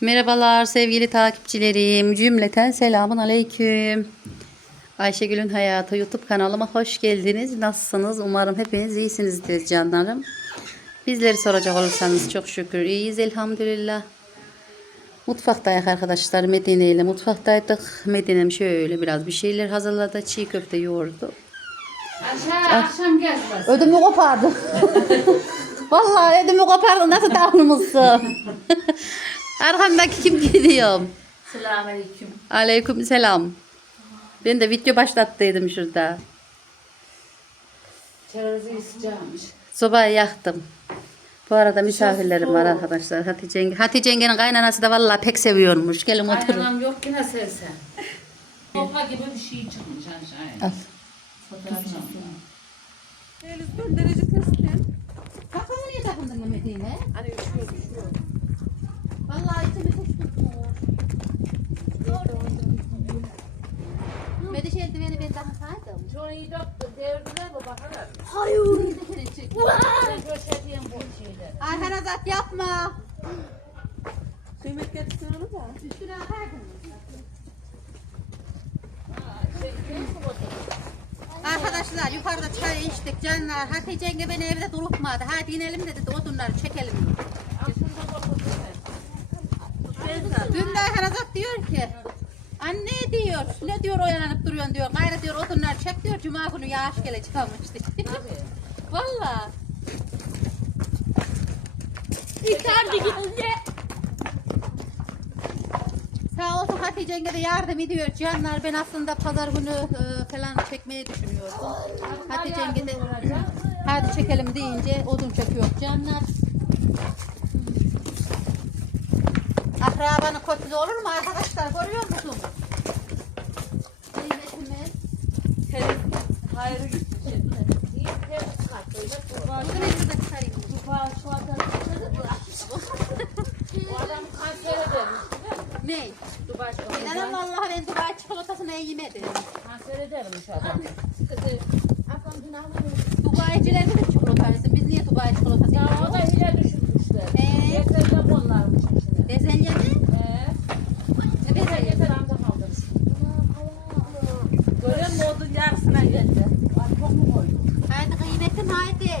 Merhabalar sevgili takipçilerim. Cümleten selamun aleyküm. Ayşegül'ün Hayatı YouTube kanalıma hoş geldiniz. Nasılsınız? Umarım hepiniz iyisinizdir canlarım. Bizleri soracak olursanız çok şükür iyiyiz elhamdülillah. Mutfaktayız arkadaşlar Medine ile mutfaktaydık. Medine'm şöyle biraz bir şeyler hazırladı. Çiğ köfte yoğurdu. Aşağı akşam gelmez. Ödümü kopardı. Vallahi ödümü kopardı. Nasıl davranmışsın? Arkamdaki kim gidiyor? Selamünaleyküm. Aleyküm selam. Ben de video başlattıydım şurada. Çerezi sıcakmış. Sobayı yaktım. Bu arada misafirlerim var arkadaşlar. Hatice, yenge- Hatice yengenin kaynanası da vallahi pek seviyormuş. Gelin oturun. Kaynanam yok yine sevsen. Sopa gibi bir şey çıkmış aşağıya. Al. Fotoğraf çektim. Kafamı niye takındın Medine? Hani Vallahi içimi tutmuş. Mediş eldiveni ben takasaydım. Çok iyi doktor. Devirdiler mi bakalım. Hayır. Ben gösterdiğim bu şeyleri. Ayhan Azat yapma. Kıymet getirsin onu da. Üstüne ataydın. Arkadaşlar yukarıda çay içtik canlar. Hatice yenge beni evde durutmadı. Hadi inelim dedi odunları çekelim. Dün de Ayhan Azat diyor ki Anne diyor, ne diyor oyalanıp duruyorsun diyor. Gayrı diyor odunlar çek diyor. Cuma günü yağış gelecekmiş diyor. Valla. Icardi geldi. Sağ olsun Hatice yenge de yardım ediyor. Canlar ben aslında pazar günü e, falan çekmeyi düşünüyordum. Hatice yenge de hadi çekelim deyince odun çekiyor. Canlar. Akrabanın kötü olur mu arkadaşlar? Görüyor musunuz? Hayır gitti. İyi temiz kalktı. Bunu ne kadar çıkarayım? Duvar şu anda kansere vermiş. Ne? Duvar İnanın vallahi ben Dubai çikolatasını yemedim. Kansere vermiş adam. Dubai'cilerin de çikolata yesin. Biz niye Dubai çikolatası Ya o da yiyoruz? hile düşürmüşler. Ee? Yeter de onlarmış mi? Ee? Ne bezelye? yeter amca kaldırsın. Görüyor musun odun yarısına geldi. Ay çok mu koydun? Haydi kıymetim haydi.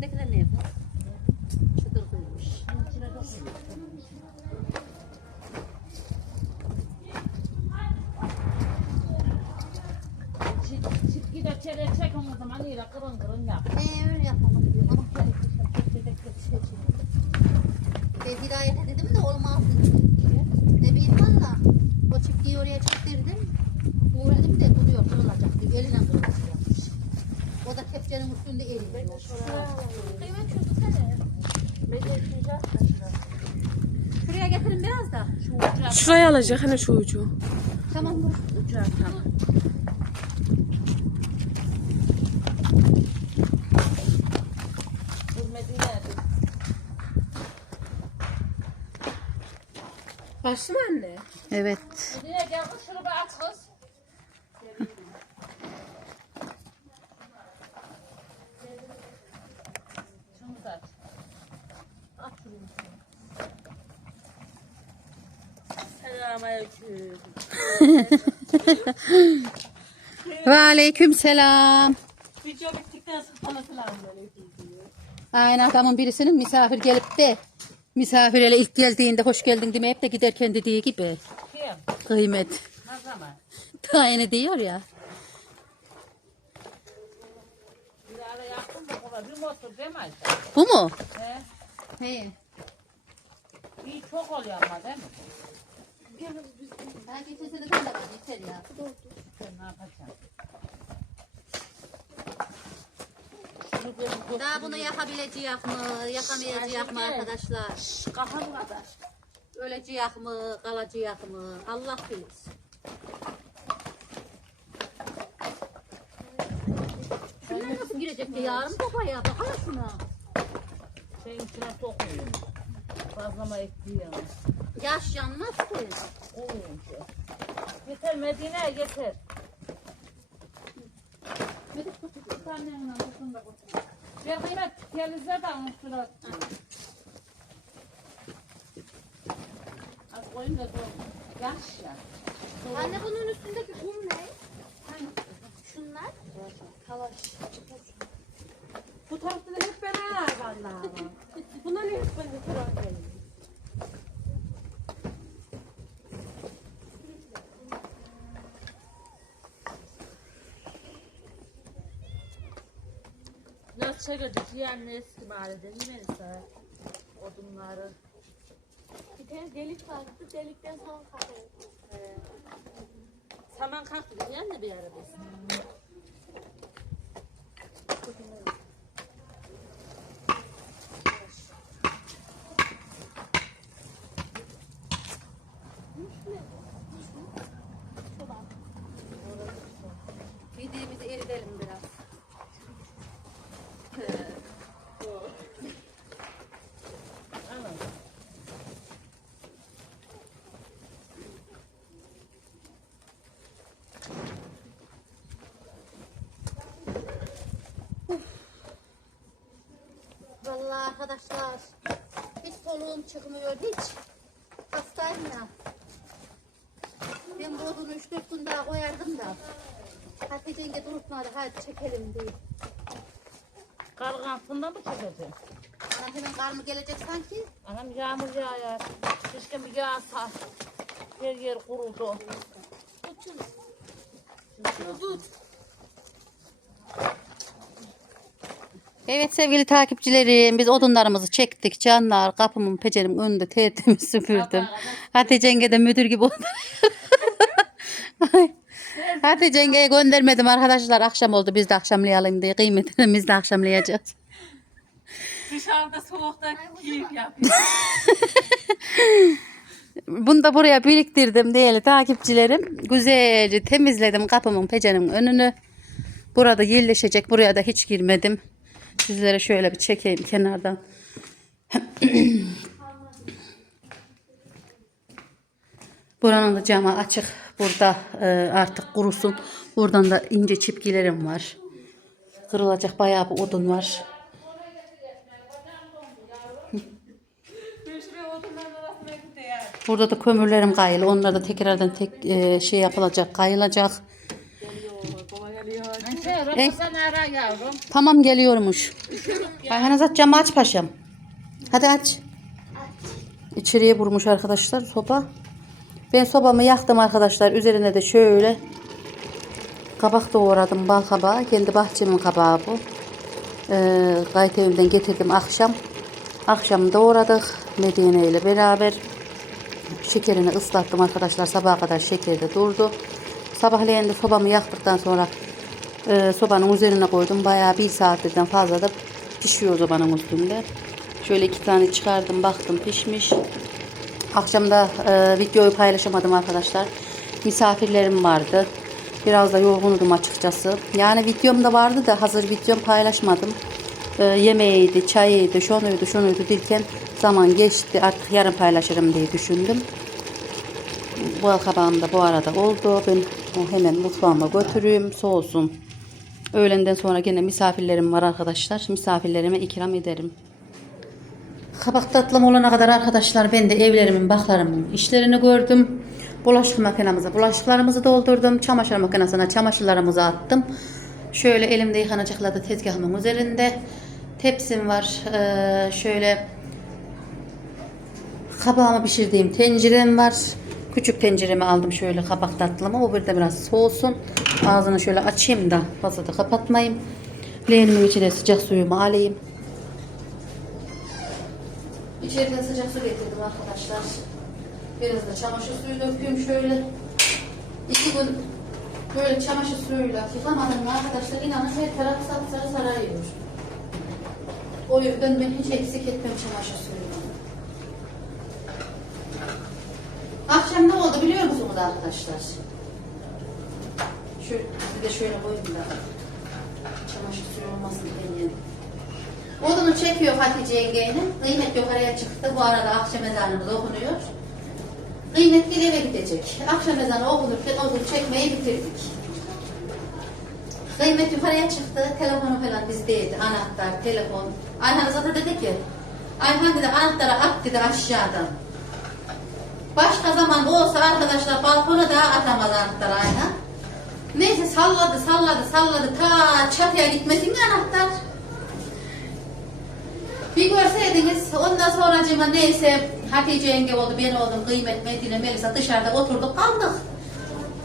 içindeki de ne yapar? Çıtır koymuş. Çitki de çere çek o zaman iyi de kırın kırın yap. Alacak hani şu ucu. Tamam dur. ucuna tamam. Başlı mı anne? Evet. Medine gel şunu bir aç kız. Şunu da aç. Aç şunu. Selamünaleyküm. Ve aleyküm selam. Video bittikten sonra selamünaleyküm diyor. Aynı adamın birisinin misafir gelip de misafir hele ilk geldiğinde hoş geldin demeyip de giderken dediği gibi Kim? kıymet. Ne zaman? Daha yeni diyor ya. Bir ara yaptım da kola bir motor Ayşe? Bu mu? He? He. İyi çok oluyor ama değil mi? Daha geçen seneden de var yeter ya. Sen ne yapacaksın? Şunu böyle götür. Daha bunu yakabileceğiz mi, yakamayacağız mı arkadaşlar? Kafam kadar. Öleceğiz mi, kalacağız mı? Allah bilir. Şunlar nasıl girecek ki yarım kafaya? Bakana şuna. Senin içine sokuyor. Fazlama ekliyor. Yaş yanmaz ki. Olmuyor. Yeter Medine yeter. Gel kıymet gelizler de unuttular. Az koyun da dur. Yaş ya. Anne bunun üstündeki kum ne? Şunlar. Talaş. Bu tarafta da hep beraber vallahi. Bunlar ne hep ben de. Nasıl çekecek yani eski mahallede değil mi Nisa? Odunları. Bir tane delik vardı. Delikten sonra kalkıyor. Saman kalktı diyen de bir ara Vallahi arkadaşlar hiç soluğum çıkmıyor hiç. Hastayım ya. Ben bu odunu 3-4 gün daha koyardım da. Hatice yenge durutmadı hadi çekelim diye. Karın altında mı çekeceksin? Anam hemen kar mı gelecek sanki? Anam yağmur yağar. Keşke bir yağsa. Her yer kurudu. Evet sevgili takipçilerim biz odunlarımızı çektik canlar kapımın penceremin önünde tertemiz süpürdüm. Hatice yenge de müdür gibi oldu. Hatice yengeye göndermedim arkadaşlar akşam oldu biz de akşamlayalım diye kıymetini biz de akşamlayacağız. Dışarıda soğukta keyif yapıyor. Bunu da buraya biriktirdim değerli takipçilerim. Güzelce temizledim kapımın penceremin önünü. Burada yerleşecek. Buraya da hiç girmedim. Sizlere şöyle bir çekeyim kenardan. Buranın da camı açık. Burada e, artık kurusun. Buradan da ince çipgilerim var. Kırılacak bayağı bir odun var. Burada da kömürlerim kayılı. Onlar da tekrardan tek e, şey yapılacak, kayılacak. Ramazan ara yavrum. Tamam geliyormuş. Ayhan Azat camı aç paşam. Hadi aç. İçeriye vurmuş arkadaşlar soba. Ben sobamı yaktım arkadaşlar. Üzerine de şöyle kabak doğradım bal kabağı. Kendi bahçemin kabağı bu. Ee, Gayet evimden getirdim akşam. Akşam doğradık Medine ile beraber. Şekerini ıslattım arkadaşlar. Sabaha kadar şekerde durdu. Sabahleyin de sobamı yaktıktan sonra e, sobanın üzerine koydum. Bayağı bir saatten fazla da pişiyor sobanın üstünde. Şöyle iki tane çıkardım baktım pişmiş. Akşam da e, videoyu paylaşamadım arkadaşlar. Misafirlerim vardı. Biraz da yorgundum açıkçası. Yani videom da vardı da hazır videom paylaşmadım. E, yemeğiydi, çayıydı, şunuydu, şunuydu derken zaman geçti. Artık yarın paylaşırım diye düşündüm. Bu kabağım da bu arada oldu. Ben hemen mutfağıma götüreyim soğusun. Öğlenden sonra gene misafirlerim var arkadaşlar. Misafirlerime ikram ederim. Kabak tatlım olana kadar arkadaşlar ben de evlerimin, baklarımın işlerini gördüm. Bulaşık makinemize bulaşıklarımızı doldurdum. Çamaşır makinesine çamaşırlarımızı attım. Şöyle elimde yıkanacaklar da tezgahımın üzerinde. Tepsim var. Ee, şöyle kabağımı pişirdiğim tencerem var. Küçük tenceremi aldım şöyle kabak tatlımı. O bir de biraz soğusun. Ağzını şöyle açayım da fazla da kapatmayayım. Leğenimin içine sıcak suyumu alayım. İçeriden sıcak su getirdim arkadaşlar. Biraz da çamaşır suyu döküyorum şöyle. İki gün böyle çamaşır suyuyla yıkamadım arkadaşlar inanın her taraf sapsarı sararıyor. O yüzden ben hiç eksik etmem çamaşır suyunu. Akşam ne oldu biliyor musunuz arkadaşlar? Şöyle, bir de şöyle koyayım da çamaşır suyu olmasın diye. Odunu çekiyor Hatice yengenin. Kıymet yukarıya çıktı. Bu arada akşam ezanımız okunuyor. Kıymet bir eve gidecek. Akşam ezanı okunurken odunu çekmeyi bitirdik. Kıymet yukarıya çıktı. Telefonu falan bizdeydi. Anahtar, telefon. Ayhan zaten dedi ki Ayhan dedi anahtarı at dedi aşağıdan. Başka zaman olsa arkadaşlar balkona da atamaz anahtar Ayhan. Neyse salladı salladı salladı ta çatıya gitmesin mi anahtar? Bir görseydiniz ondan sonra cima neyse Hatice yenge oldu ben oldum kıymet Medine Melisa dışarıda oturduk kaldık.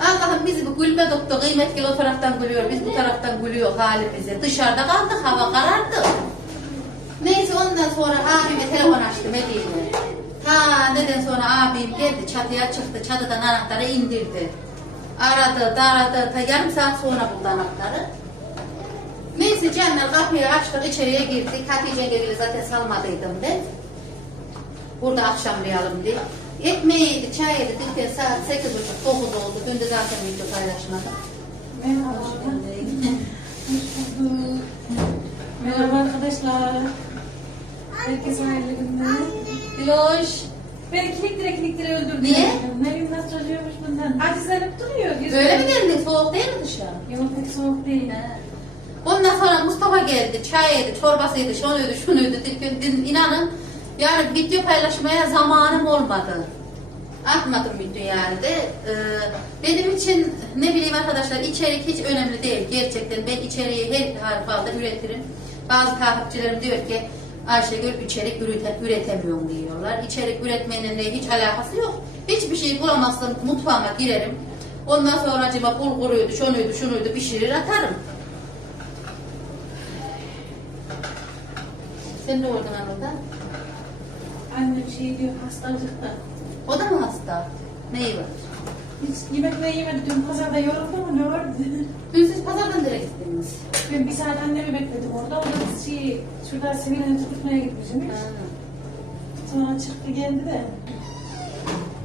Allah'ım bizi bu gülme doktor kıymet gel o taraftan gülüyor biz bu taraftan gülüyor halimize. Dışarıda kaldık hava karardı. Neyse ondan sonra abime telefon açtı Medine. Ta neden sonra abim geldi çatıya çıktı çatıdan anahtarı indirdi. Aradı daradı ta yarım saat sonra buldu anahtarı. Neyse canlar kapıyı açtık içeriye girdik. Hatice gibi zaten salmadıydım ben. Burada akşamlayalım diye. Ekmeğiydi, çayıydı. Dün saat sekiz buçuk, dokuz oldu. Dün de zaten video paylaşmadım. Merhaba. Merhaba arkadaşlar. Herkese hayırlı günler. Diloş. Beni kiliktire kiliktire öldürdü. Niye? Ne nasıl çocuğuymuş bundan. Acizlenip duruyor. Yüzü- Böyle mi geldin? Soğuk değil mi dışarı? Yok pek soğuk değil. Ondan sonra Mustafa geldi. Çayıydı, çorbasıydı, şunuydu, şunuydu. Dün, dün inanın yani video paylaşmaya zamanım olmadı. Atmadım video yani de. Ee, benim için ne bileyim arkadaşlar içerik hiç önemli değil. Gerçekten ben içeriği her halde üretirim. Bazı takipçilerim diyor ki Ayşegül içerik ürete, üretemiyorum diyorlar. İçerik üretmenin de hiç alakası yok. Hiçbir şey bulamazsam mutfağıma girerim. Ondan sonra acaba bulguruydu, şunuydu, şunuydu pişirir atarım. Sen ne oldun anında? Annem şey diyor hastacıkta. O da mı hasta? Neyi var? Hiç yemek ne yemedi. Dün pazarda yoruldu mu ne vardı? Dün siz pazardan direkt gittiniz. Ben bir saat annemi bekledim orada. O da şey, şurada sivilini tutmaya gitmişim. Ha. Sonra çıktı geldi de.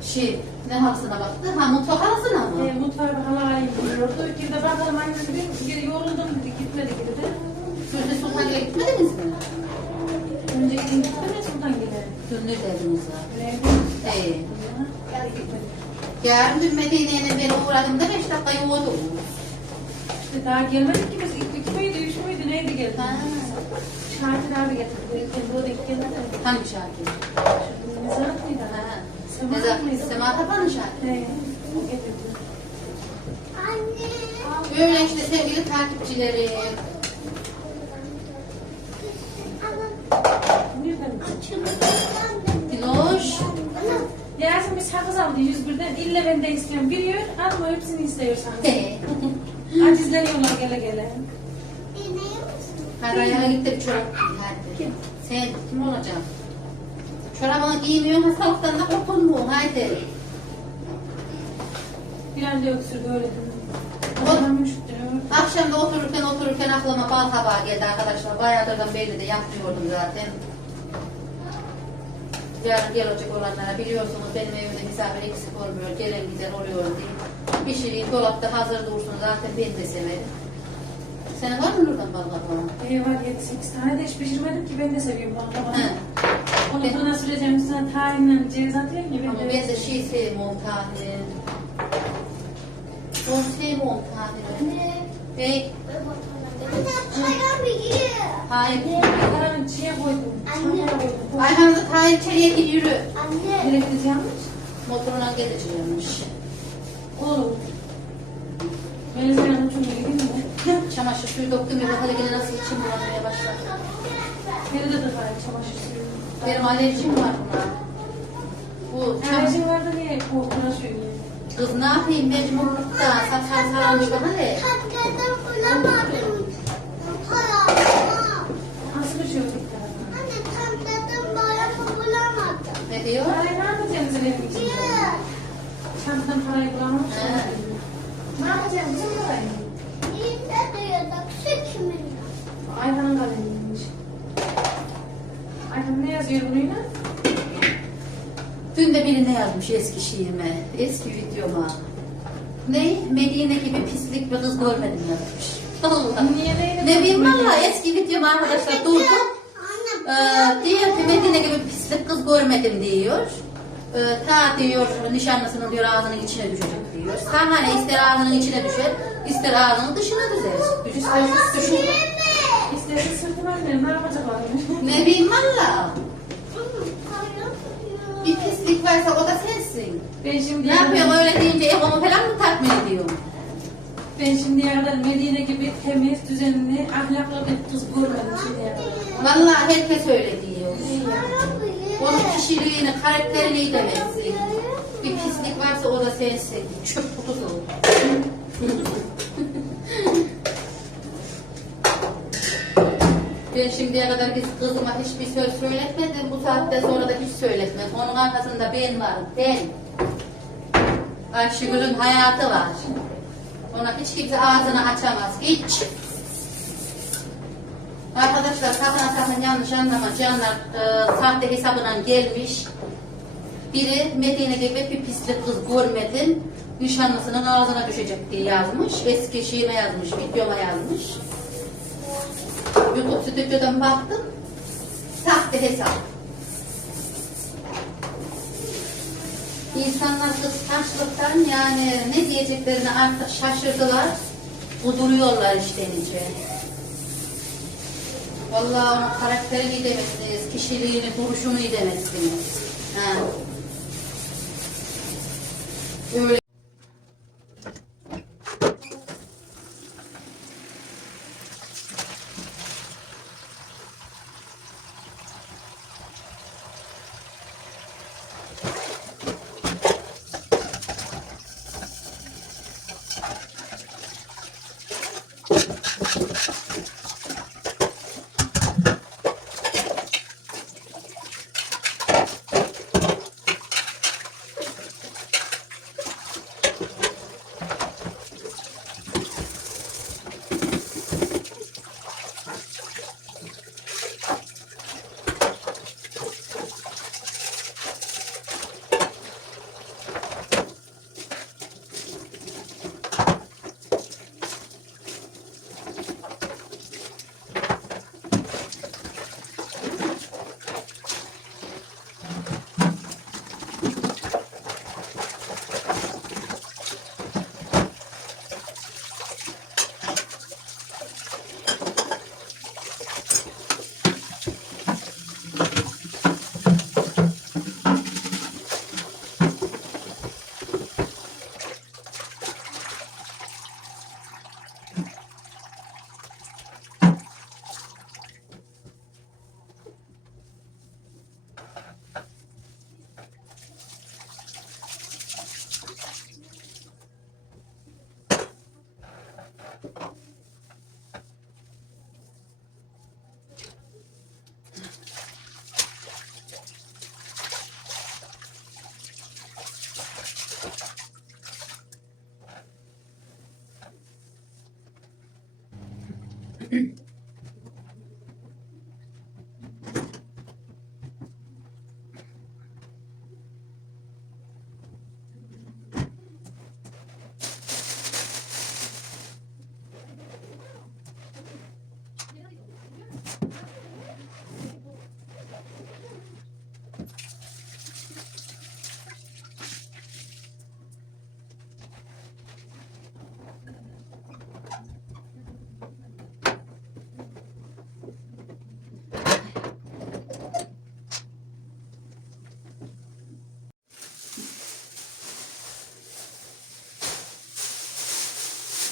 Şey, ne halısına baktı? Ha mutfak halısına mı? E, mutfağa bir halayı buluyordu. Bir de bakalım annem dedi, yoruldum dedi, gitmedi dedi. Sürde Sultan'a gitmediniz mi? Önceki gün gitmedi, sultan gider. Dün ne dediniz? Öyle Ee, Hadi gitmedi. Yarın dün Medine'ye ben uğradım da beş dakika yoğurdum. İşte daha gelmedik ki biz ilk iki müydü, üç müydü neydi geldi? Ha. Şahit abi getirdi. İlk burada ilk gelmedi. Hangi şarkı? Nezahat mıydı? Ha. Sema Neza- mıydı? Sema Kapan'ın şarkı. He, o getirdi. Böyle işte sevgili takipçilerim. Nereden? Dinoş. Yasin bir sakız aldı 101'den. İlle ben de istiyorum. Biliyor ama hepsini istiyor. Ee, Acizleniyorlar gele gele. ha, Hadi ayağa git de bir çorap giy hadi. Sen kim olacaksın? Çorabını giymiyorsun hastalıktan da kurtulmuyorsun haydi. Bir an da öksür böyle. O- Allah'ım üşüttürüyor. Akşam da otururken otururken aklıma bal tabağı geldi arkadaşlar. Bayağıdır belli de yapmıyordum zaten. Yarın gelecek olanlara biliyorsunuz benim evimde misafir eksik olmuyor. Gelen giden oluyor diye. Pişireyim dolapta hazır dursun zaten ben de severim. Sen var mı Nurdan kabağı? Ee, var 7-8 tane de hiç pişirmedim ki ben de seviyorum baklava. Onu fırına süreceğim üstüne tahinle atayım ya ben Ama ben de şey sevmiyorum tahin. Onu sevmiyorum tahin. Hey, hayır. Karanın çiğe koydum. Ayhan da tahin içeriye git yürü. Elektriz yanmış. Motoruna geleceğimiş. Oğlum. Ben çok iyi değil mi? Çamaşır suyu döktüm ya bakalım yine nasıl içim bulanmaya başladı. Nerede de var çamaşır suyu. Benim alerjim var buna. Bu çamaşır... Vardı niye korkuna söylüyor? Kız ne yapayım mecburlukta saçlar sarılmış bana ne? Nasıl diyor? Parayı ne yapacaksınız evin içinde? Çantadan parayı bulamamış. He. Ne yapacaksınız bu parayı? Ayhan'ın kalemiymiş. Ayhan ne yazıyor bununla? Dün de biri ne yazmış eski şiirime, eski videoma. Ne? Medine gibi pislik bir kız görmedim yazmış. Allah. Niye neyle? Ne bileyim valla eski videom arkadaşlar durdum. Ee, diyor ki Medine gibi görmedim diyor. Ee, ta diyor nişanlısının diyor ağzının içine düşecek diyor. Sana ne ister ağzının içine düşer, ister ağzının dışına düşer. İster, düşün. İsterse gidelim. Ne yapacaklar? Ne bileyim valla. Bir pislik varsa o da sensin. Ben şimdi Ne yapıyorsun öyle deyince egomu falan mı tatmin ediyorum? Ben şimdiye kadar Medine gibi temiz, düzenli, ahlaklı bir kız görmedim şimdiye kadar. Vallahi herkes öyle diyor. Onun kişiliğini, karakterini demezsin. Bir pislik varsa o da sensin. Çöp kutusu. Ben şimdiye kadar biz kızıma hiçbir söz söyletmedim. Bu saatte sonra da hiç söyletmem. Onun arkasında ben varım. Ben. Ayşegül'ün hayatı var. Ona hiç kimse ağzını açamaz. Hiç. Arkadaşlar sakın sakın yanlış anlama. Canlar e, sahte hesabına gelmiş. Biri Medine gibi bir pislik kız görmedim. Nişanlısının ağzına düşecek diye yazmış. Eski şiirine yazmış, videoma yazmış. YouTube stüdyodan baktım. Sahte hesap. İnsanlar kıskançlıktan yani ne diyeceklerini artık şaşırdılar. Kuduruyorlar işte iyice. Vallahi onun karakterini iyi demezsiniz, kişiliğini, duruşunu iyi demezsiniz. Ha. Öyle.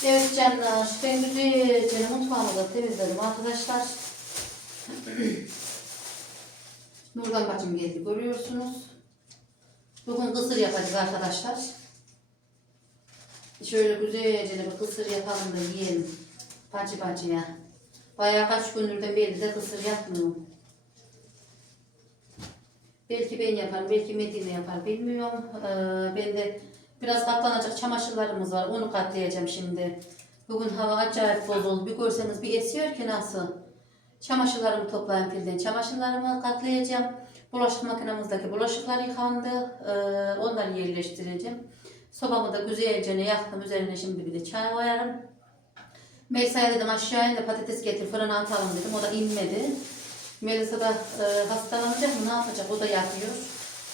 Evet canlar, ben güzelce mutfağımı da temizledim arkadaşlar. Nurdan bacım geldi görüyorsunuz. Bugün kısır yapacağız arkadaşlar. Şöyle güzelce bir kısır yapalım da yiyelim. Bacı bacıya. Bayağı kaç gündür beri de kısır yapmıyorum. Belki ben yaparım, belki Medine yapar bilmiyorum. Ee, ben de biraz katlanacak çamaşırlarımız var. Onu katlayacağım şimdi. Bugün hava acayip bozuldu. Bir görseniz bir esiyor ki nasıl. Çamaşırlarımı toplayayım filden. Çamaşırlarımı katlayacağım. Bulaşık makinemizdeki bulaşıklar yıkandı. Ee, onları yerleştireceğim. Sobamı da güzelce yaktım. Üzerine şimdi bir de çay koyarım. Melisa'ya dedim aşağı in patates getir fırına atalım dedim. O da inmedi. Melisa da e, hastalanacak mı ne yapacak o da yapıyor.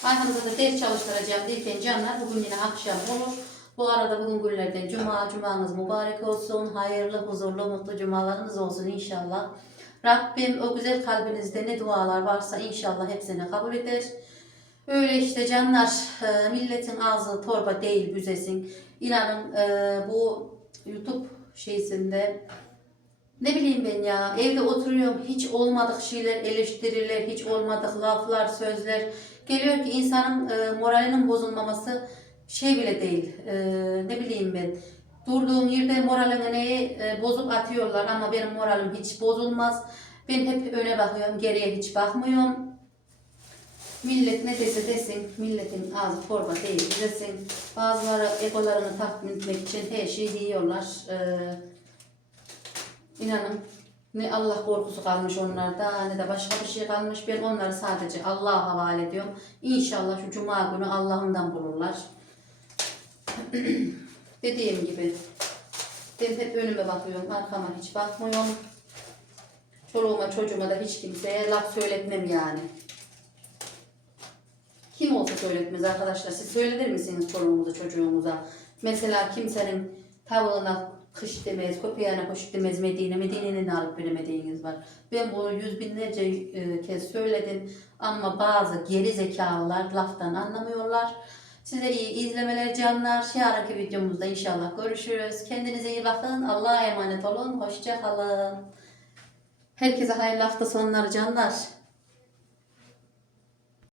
Ayhan'da da ders çalıştıracağım derken canlar bugün yine akşam olur. Bu arada bugün günlerden cuma, cumanız mübarek olsun. Hayırlı, huzurlu, mutlu cumalarınız olsun inşallah. Rabbim o güzel kalbinizde ne dualar varsa inşallah hepsini kabul eder. Öyle işte canlar, e, milletin ağzı torba değil büzesin. İnanın e, bu YouTube şeysinde ne bileyim ben ya evde oturuyorum hiç olmadık şeyler eleştiriler, hiç olmadık laflar, sözler. Geliyor ki insanın e, moralinin bozulmaması şey bile değil. E, ne bileyim ben. Durduğun yerde moralini neyi e, bozup atıyorlar ama benim moralim hiç bozulmaz. Ben hep öne bakıyorum, geriye hiç bakmıyorum. Millet ne dese desin, milletin ağzı torba değil desin. Bazıları egolarını tatmin etmek için her şeyi diyorlar. Ee, inanın ne Allah korkusu kalmış onlarda ne de başka bir şey kalmış. Ben onları sadece Allah'a havale ediyorum. İnşallah şu cuma günü Allah'ımdan bulurlar. Dediğim gibi ben hep önüme bakıyorum, arkama hiç bakmıyorum. Çoluğuma çocuğuma da hiç kimseye laf söyletmem yani. Kim olsa söyletmez arkadaşlar. Siz söylenir misiniz çoluğumuza çocuğumuza? Mesela kimsenin tavuğuna kış demez, köpeğine kuş demez Medine. Medine'nin alıp veremediğiniz var. Ben bunu yüz binlerce e, kez söyledim. Ama bazı geri zekalılar laftan anlamıyorlar. Size iyi izlemeler canlar. Yarınki videomuzda inşallah görüşürüz. Kendinize iyi bakın. Allah'a emanet olun. Hoşça kalın. Herkese hayırlı hafta sonları canlar.